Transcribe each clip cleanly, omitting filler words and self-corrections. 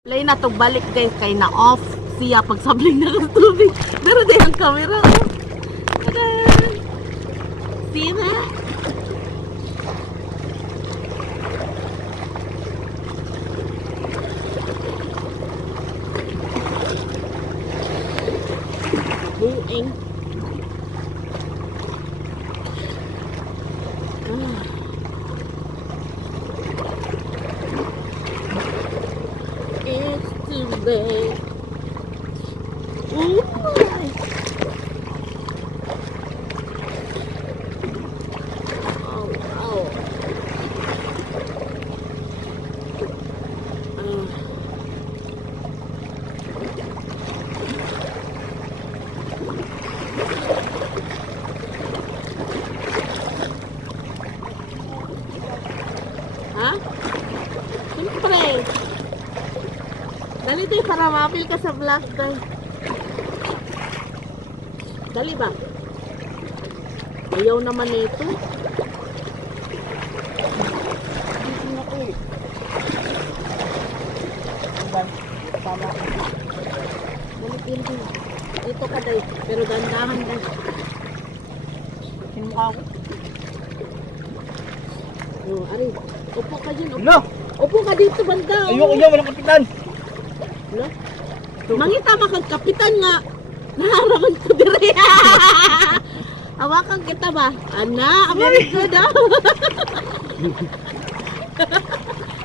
Play na to balik guys kay na off siya pagsabling na ng tubig. Pero din ang camera. Oh. Tada! See that? Buing. It's too bad. Ooh. Oh, oh. Ha? Siyempre. Dali tayo para mapil ka sa vlog tayo. Dali ba? Ayaw naman ito. Ito ka day. Pero dandahan day. Sinmukha ko. Oh, Ari. Upo ka dyan. Upo. Upo ka dito banda. Ayoko yan, walang kapitan. Wala? Mangita makagkapitan nga. Naharaman ko dire. Hawakan kita ba? Ana, very good daw.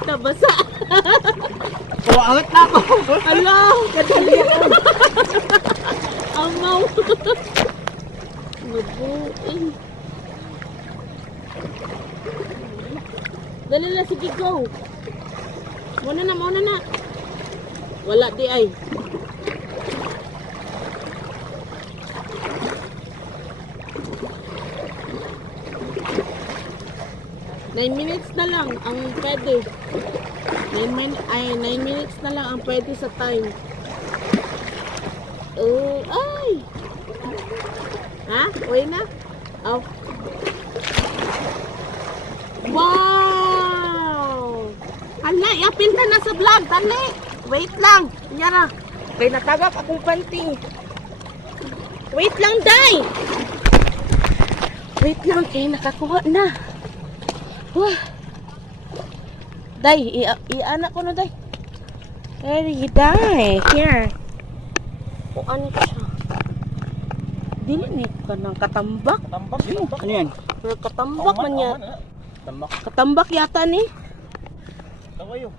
Nabasa. Angat na ako. Ala, kadali ako. Amaw. Nabuin. Dali na, sige go. Muna na. Wala di ay. Nine minutes na lang ang pwede. 9 minutes na lang ang pwede sa time. Ay! Ha? Uwi na? Oh. Wow! Hala, yapin na na sa vlog. Dali! Wait lang. Yara. Kaya natagap akong panty. Wait lang, Day! Wait lang, kaya nakakuha na. Wah! Day, i-anak ko na, Day. Ready, Day. Here. Kuan ko siya. Dili ni ka ng katambak. Katambak yun. Ano yan? Katambak man yan. Katambak. Katambak yata ni. Kawayo.